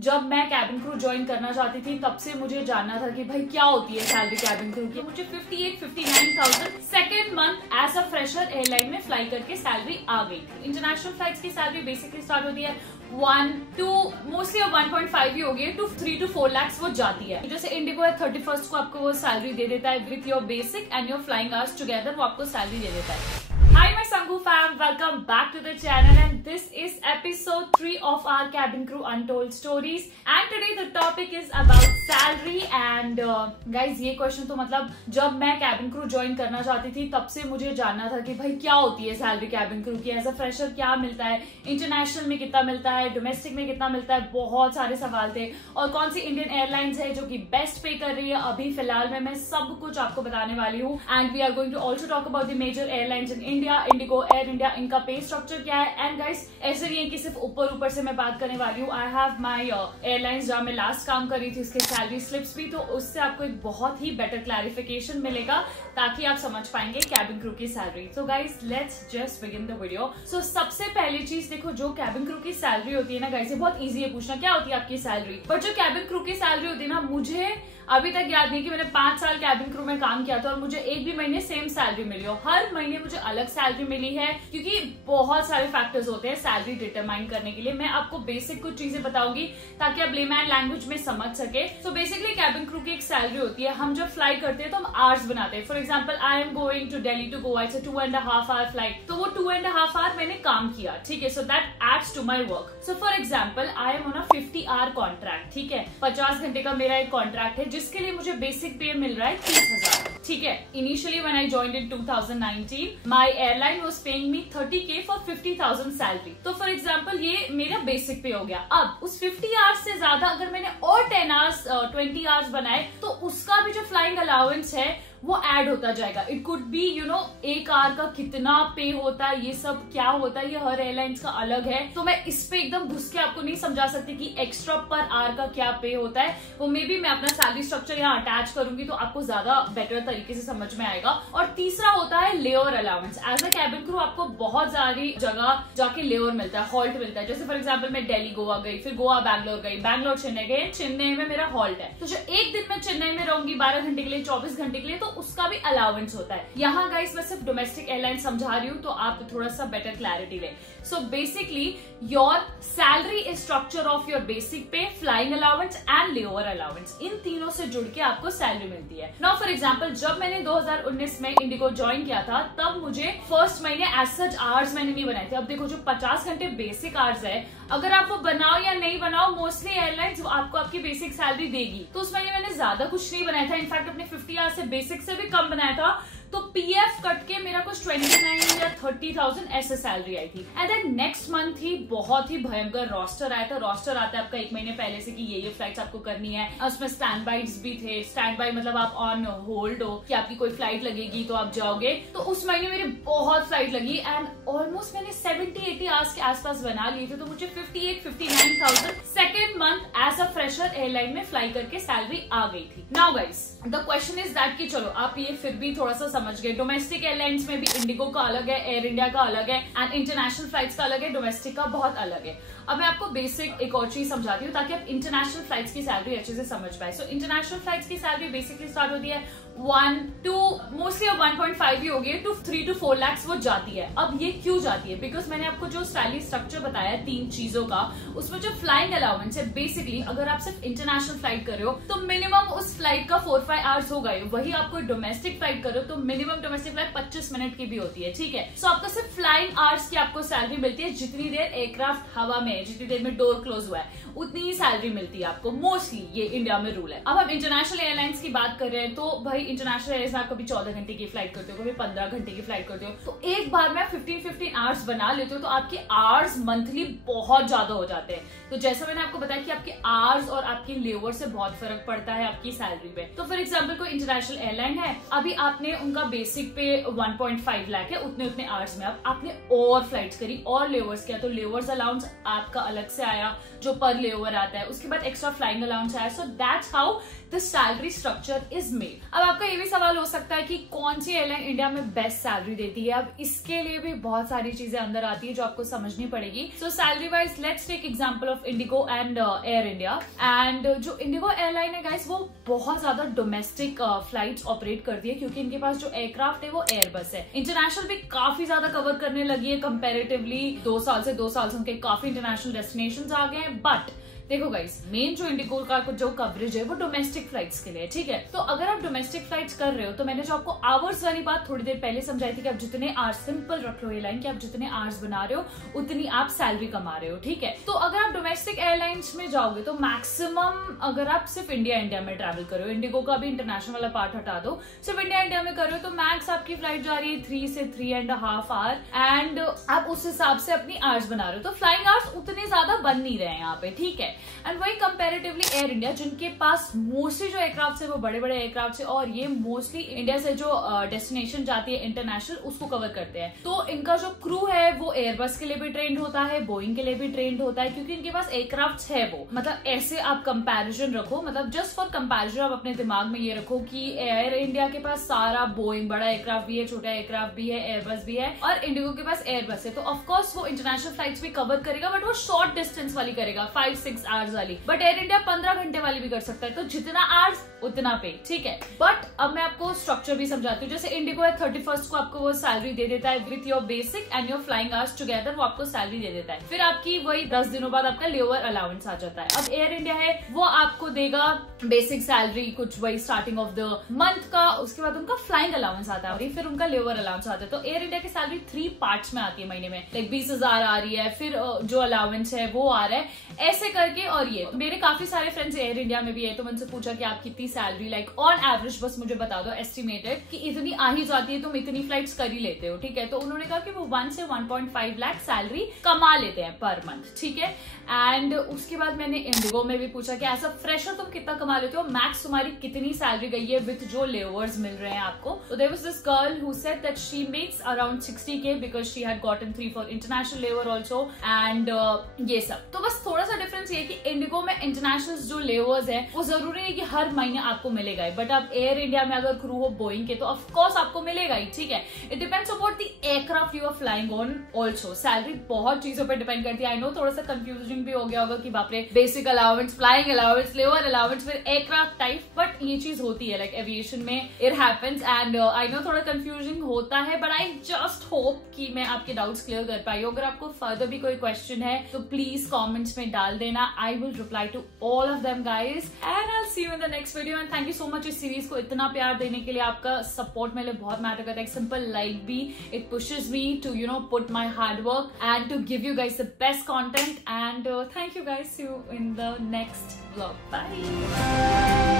जब मैं cabin crew join करना चाहती थी तब से मुझे जानना था कि भाई क्या होती है सैलरी कैबिन क्रू की। मुझे 58-59,000 second month as a fresher airline में फ्लाई करके सैलरी आ गई थी। इंटरनेशनल फ्लाइट्स की सैलरी बेसिकली स्टार्ट होती है 1 to मोस्टली 1.5 ही हो गई टू 3 to 4 lakhs वो जाती है। जैसे इंडिगो है 31st को आपको वो सैलरी दे देता है with your basic and your flying hours together, वो आपको सैलरी दे देता है। Hi my Sanghu fam, welcome back to the channel and this is episode 3 of our Cabin Crew Untold Stories and today the topic is about salary and guys ये question तो मतलब जब मैं cabin crew join करना चाहती थी तब से मुझे जानना था कि भाई क्या होती है सैलरी कैबिन क्रू की, एज अ फ्रेशर क्या मिलता है, इंटरनेशनल में कितना मिलता है, डोमेस्टिक में कितना मिलता है, बहुत सारे सवाल थे। और कौन सी इंडियन एयरलाइंस है जो कि बेस्ट पे कर रही है अभी फिलहाल में, मैं सब कुछ आपको बताने वाली हूँ। And we are going to also talk about the major airlines in India, IndiGo, Air India, इनका पे स्ट्रक्चर क्या है। एंड गाइस ऐसे नहीं है कि सिर्फ ऊपर से मैं बात करने वाली हूँ, आई हैव माई एयरलाइंस जहां मैं लास्ट काम कर रही थी इसके सैलरी स्लिप्स भी, तो उससे आपको एक बहुत ही बेटर क्लैरिफिकेशन मिलेगा ताकि आप समझ पाएंगे कैबिन क्रू की salary. So guys let's just begin the video. So सबसे पहली चीज देखो, जो कैबिन क्रू की सैलरी होती है ना गाइस, ये बहुत इजी है पूछना क्या होती है आपकी सैलरी, बट जो कैबिन क्रू की सैलरी होती है ना, मुझे अभी तक याद नहीं कि मैंने 5 साल कैबिन क्रू में काम किया था और मुझे एक भी महीने सेम सैलरी मिली हो। हर महीने मुझे अलग सैलरी मिली है क्योंकि बहुत सारे फैक्टर्स होते हैं सैलरी डिटरमाइन करने के लिए। मैं आपको बेसिक कुछ चीजें बताऊंगी ताकि आप लेमैन लैंग्वेज में समझ सके। सो बेसिकली कैबिन क्रू की एक सैलरी होती है, हम जब फ्लाई करते हैं तो हम आवर्स बनाते हैं। For example I am going to Delhi to Goa, it's 2.5 hour flight, तो वो 2.5 आवर मैंने काम किया, ठीक है। So that adds to my work. So for example I am on a 50 hour contract, ठीक है, 50 घंटे का मेरा एक कॉन्ट्रैक्ट है जिसके लिए मुझे बेसिक पे मिल रहा है 30,000, ठीक है। Initially when I joined in 2019 my airline was paying me 30K for 50,000 salary. तो फॉर एग्जांपल ये मेरा बेसिक पे हो गया। अब उस 50 आवर्स से ज्यादा अगर मैंने और 10 आवर्स 20 आवर्स बनाए तो उसका भी जो फ्लाइंग अलाउंस है वो ऐड होता जाएगा। इट कुड बी एक आवर का कितना पे होता है, ये सब क्या होता है, ये हर एयरलाइंस का अलग है। तो मैं इस पे एकदम घुस के आपको नहीं समझा सकती कि एक्स्ट्रा पर आवर का क्या पे होता है। वो मे बी मैं अपना सैलरी स्ट्रक्चर यहाँ अटैच करूंगी तो आपको ज्यादा बेटर तरीके से समझ में आएगा। और तीसरा होता है layer allowance. As a cabin crew आपको बहुत सारी जगह जाके लेयर मिलता है, हॉल्ट मिलता है। जैसे फॉर एग्जाम्पल मैं दिल्ली गोवा गई, फिर गोवा बैंगलोर गई, बैंगलोर चेन्नई गई, चेन्नई में मेरा हॉल्ट है, तो जो एक दिन में चेन्नई में रहूंगी 12 घंटे के लिए, 24 घंटे के लिए, तो उसका भी अलाउंस होता है। यहाँ गाइस मैं सिर्फ डोमेस्टिक एयरलाइन समझा रही हूँ तो आप थोड़ा सा बेटर क्लैरिटी ले। So basically your salary is structure of your basic pay, flying allowance and layover allowance. इन तीनों से जुड़ के आपको सैलरी मिलती है। नाउ फॉर एग्जाम्पल जब मैंने 2019 में इंडिगो ज्वाइन किया था तब मुझे फर्स्ट महीने एज सच आवर्स मैंने नहीं बनाए थे। अब देखो जो 50 घंटे बेसिक आवर्स है, अगर आप वो बनाओ या नहीं बनाओ, मोस्टली एयरलाइंस आपको आपकी बेसिक सैलरी देगी। तो उस महीने मैंने ज्यादा कुछ नहीं बनाया था, इनफैक्ट अपने 50 आवर्स से बेसिक से भी कम बनाया था। तो पीएफ कट के मेरा कुछ 29 या 30,000 ऐसे सैलरी आई थी। एंड देन नेक्स्ट मंथ ही बहुत ही भयंकर रोस्टर आया था। रोस्टर आता है आपका 1 महीने पहले से कि ये फ्लाइट्स आपको करनी है। उसमें स्टैंड बाइज भी थे। स्टैंड बाई मतलब आप ऑन होल्ड हो कि आपकी कोई फ्लाइट लगेगी तो आप जाओगे। तो उस महीने मेरी बहुत फ्लाइट लगी एंड ऑलमोस्ट मैंने 70-80 आवर्स के आसपास बना लिए थे। तो मुझे 58-59,000 second month as a fresher airline में फ्लाई करके सैलरी आ गई थी। Now guys the question is that कि चलो आप ये फिर भी थोड़ा सा समझ गए, डोमेस्टिक एयरलाइंस में भी इंडिगो का अलग है, एयर इंडिया का अलग है एंड इंटरनेशनल फ्लाइट्स का अलग है, डोमेस्टिक का बहुत अलग है। अब मैं आपको बेसिक एक और चीज समझाती हूँ ताकि आप इंटरनेशनल फ्लाइट्स की सैलरी अच्छे से समझ पाए। सो इंटरनेशनल फ्लाइट्स की सैलरी बेसिकली स्टार्ट होती है 1 to मोस्टली 1.5 ही हो गई टू 3 to 4 lakhs वो जाती है। अब ये क्यों जाती है? बिकॉज मैंने आपको जो सैलरी स्ट्रक्चर बताया 3 चीजों का, उसमें जो फ्लाइंग अलाउंस है, बेसिकली अगर आप सिर्फ इंटरनेशनल फ्लाइट कर रहे हो तो मिनिमम उस फ्लाइट का 4-5 आवर्स होगा। वही आपको डोमेस्टिक फ्लाइट कर रहे हो तो मिनिमम डोमेस्टिक फ्लाइट 25 मिनट की भी होती है, ठीक है। सो आपको सिर्फ फ्लाइंग आवर्स की आपको सैलरी मिलती है, जितनी देर एयरक्राफ्ट हवा में है, जितनी देर में डोर क्लोज हुआ है उतनी ही सैलरी मिलती है आपको। मोस्टली ये इंडिया में रूल है। अब हम इंटरनेशनल एयरलाइंस की बात कर रहे हैं तो भाई इंटरनेशनल एयरलाइंस आप कभी 14 घंटे की फ्लाइट करते हो, कभी 15 घंटे की फ्लाइट करते हो, तो एक बार में 15 आवर्स बना लेते हो तो आपके आवर्स मंथली बहुत ज्यादा हो जाते हैं। तो जैसा मैंने आपको बताया कि आपके आवर्स और आपकी लेवर से बहुत फर्क पड़ता है आपकी सैलरी पे। तो फॉर एग्जाम्पल कोई इंटरनेशनल एयरलाइन है, अभी आपने उनका बेसिक पे 1.5 लाख है, उतने आवर्स में आपने और फ्लाइट्स करी और लेवर्स किया, तो लेवर्स अलाउंस आपका अलग से आया जो पर लेवर आता है, उसके बाद एक्स्ट्रा फ्लाइंग अलाउंस आया। So that's how the salary structure is made. अब आपका ये भी सवाल हो सकता है कि कौन सी एयरलाइन इंडिया में बेस्ट सैलरी देती है। अब इसके लिए भी बहुत सारी चीजें अंदर आती है जो आपको समझनी पड़ेगी। So salary wise let's take example of IndiGo and Air India. And जो इंडिगो एयरलाइन है गाइस, वो बहुत ज्यादा डोमेस्टिक फ्लाइट्स ऑपरेट करती है क्योंकि इनके पास जो एयरक्राफ्ट है वो एयरबस है। इंटरनेशनल भी काफी ज्यादा कवर करने लगी है कंपेरेटिवली। 2 साल से उनके काफी इंटरनेशनल डेस्टिनेशंस आ गए हैं। बट देखो गाइस, मेन जो इंडिगो का जो कवरेज है वो डोमेस्टिक फ्लाइट्स के लिए, ठीक है। तो अगर आप डोमेस्टिक फ्लाइट्स कर रहे हो तो मैंने जो आपको आवर्स वाली बात थोड़ी देर पहले समझाई थी कि आप जितने आवर्स, सिंपल रख लो ये लाइन, कि आप जितने आवर्स बना रहे हो उतनी आप सैलरी कमा रहे हो, ठीक है। तो अगर आप डोमेस्टिक एयरलाइंस में जाओगे तो मैक्सिमम अगर आप सिर्फ इंडिया में ट्रैवल करो, इंडिगो का भी इंटरनेशनल वाला पार्ट हटा दो, सिर्फ इंडिया में कर रहे हो तो मैक्स आपकी फ्लाइट जा रही है 3 से 3.5 आवर एंड आप उस हिसाब से अपनी आवर्स बना रहे हो। तो फ्लाइंग आवर्स उतने ज्यादा बन नहीं रहे हैं यहाँ पे, ठीक है। एंड वही कंपैरेटिवली एयर इंडिया, जिनके पास मोस्टली जो एयरक्राफ्ट है वो बड़े बड़े एयरक्राफ्ट है और ये मोस्टली इंडिया से जो डेस्टिनेशन जाती है इंटरनेशनल उसको कवर करते हैं। तो इनका जो क्रू है वो एयरबस के लिए भी ट्रेंड होता है, बोइंग के लिए भी ट्रेंड होता है, क्योंकि इनके पास एयरक्राफ्ट है वो। मतलब ऐसे आप कंपैरिजन रखो, मतलब जस्ट फॉर कंपैरिजन आप अपने दिमाग में ये रखो कि एयर इंडिया के पास सारा बोइंग बड़ा एयरक्राफ्ट भी है, छोटा एयरक्राफ्ट भी है, एयरबस भी है, और इंडिगो के पास एयरबस है। तो ऑफकोर्स वो इंटरनेशनल फ्लाइट्स भी कवर करेगा, बट वो शॉर्ट डिस्टेंस वाली करेगा, 5-6 आवर्स वाली। बट एयर इंडिया 15 घंटे वाली भी कर सकता है, तो जितना आवर्स उतना पे, ठीक है। बट अब मैं आपको स्ट्रक्चर भी समझाती हूँ। जैसे इंडिगो है 31st को आपको वो सैलरी दे देता है with your basic and your flying hours together, वो आपको सैलरी दे देता है। फिर आपकी वही 10 दिनों बाद आपका लेवर अलाउंस आ जाता है। अब एयर इंडिया है वो आपको देगा बेसिक सैलरी कुछ वही स्टार्टिंग ऑफ द मंथ का, उसके बाद उनका फ्लाइंग अलाउंस आता है और फिर उनका लेवर अलाउंस आता है। तो एयर इंडिया की सैलरी 3 पार्ट्स में आती है महीने में, लाइक 20,000 आ रही है, फिर जो अलाउंस है वो आ रहा है, ऐसे करके। और ये मेरे काफी सारे फ्रेंड्स एयर इंडिया में भी है, तो मैंने पूछा कि आप कितनी सैलरी, लाइक ऑन एवरेज बस मुझे बता दो एस्टिमेटेड कि इतनी आ ही जाती है, तुम इतनी फ्लाइट्स कर ही लेते हो, ठीक है। तो उन्होंने कहा कि वो 1 से 1.5 लाख सैलरी कमा लेते हैं पर मंथ, ठीक है। एंड उसके बाद मैंने इंडिगो में भी पूछा कि एज अ फ्रेशर तुम कितना कमा लेते हो, मैक्स तुम्हारी कितनी सैलरी गई है विथ जो लेवर्स मिल रहे हैं आपको। तो there was this girl who said that she makes around 60K because she had gotten 3 for international layover also and ये सब। तो बस थोड़ा सा डिफरेंस ये कि इंडिगो में इंटरनेशनल जो लेवर्स है वो जरूरी नहीं कि हर महीने आपको मिलेगा ही, बट आप एयर इंडिया में अगर क्रू हो बोइंग के तो ऑफकोर्स आपको मिलेगा ही, ठीक है। It depends about the aircraft you are flying on also. Salary बहुत चीजों पर डिपेंड करती है। आई नो थोड़ा सा कंफ्यूजिंग भी हो गया होगा कि बाप रे, बेसिक अलाउंस, फ्लाइंग अलाउंस, लेवर अलाउंस, फिर एयरक्राफ्ट टाइप, बट ये चीज होती है, लाइक एविएशन में it happens. And I know थोड़ा कंफ्यूजिंग होता है, बट आई जस्ट होप कि मैं आपके डाउट्स क्लियर कर पाई। अगर आपको फर्दर भी कोई क्वेश्चन है तो प्लीज कमेंट्स में डाल देना, I will reply to all of them guys and I will see you in the next video. And thank you so much इस सीरीज को इतना प्यार देने के लिए। आपका सपोर्ट मेरे लिए बहुत मैटर करता है। एक सिंपल लाइक भी it pushes me to put my hard work and to give you guys the best content. And thank you guys, see you in the next vlog. Bye.